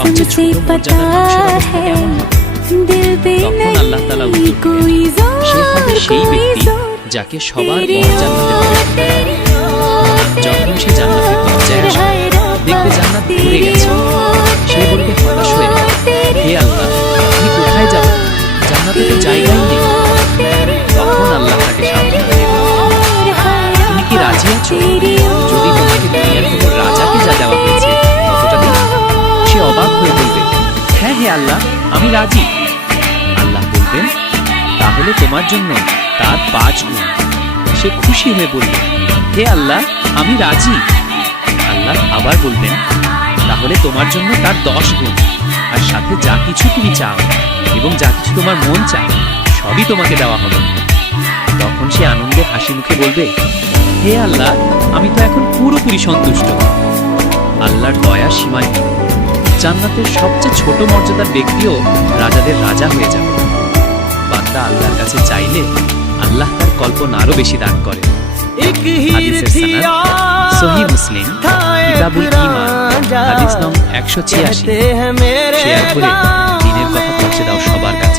সবচেয়ে ছোট মর্যাদার মানুষের অবস্থা কেমন হবে? তখন আল্লাহ তাআলা উত্তর দিলেন, সে হবে সেই ব্যক্তি যাকে সবার পর জান্নাতে প্রবেশ করতে হবে। যখন সে জান্নাতের দরজায় আসবে, দেখবে জান্নাত ভরে গেছে। সে বলবে হতাশ হয়ে, হে আল্লাহ, আমি কোথায় যাব? জান্নাতে তো জায়গাই নেই। তখন আল্লাহ তাকে সাবধান করে বলবেন, তুমি কি রাজি আছো যদি তোমাকে দুনিয়ার কোনো রাজাকে যা দেওয়া হয়েছে ততটা দিই? সে অবাক হয়ে বলবে, হ্যাঁ হে আল্লাহ, আমি রাজি। আল্লাহ বলবেন, তাহলে তোমার জন্য তার 5 গুণ। সে খুশি হয়ে বলবে, হে আল্লাহ, আমি রাজি। আল্লাহ আবার বলবেন, তাহলে তোমার জন্য তার 10 গুণ, আর সাথে যা কিছু তুমি চাও এবং যা কিছু তোমার মন চায় সবই তোমাকে দেওয়া হবে। তখন সে আনন্দে হাসি মুখে বলবে, হে আল্লাহ, আমি তো এখন পুরোপুরি সন্তুষ্ট। আল্লাহর দয়া সীমাহীন। জান্নাতের সবচেয়ে ছোট মর্যাদার ব্যক্তিও রাজাদের রাজা হয়ে যাবে। বান্দা আল্লাহর কাছে চাইলে আল্লাহ তার কল্পনা আরো বেশি দান করে। হাদিসের সনদ সহিহ মুসলিম, কিতাবুল ঈমান, হাদিস নং 186। শেয়ার করে দ্বীনের কথা পৌঁছে দাও সবার কাছে।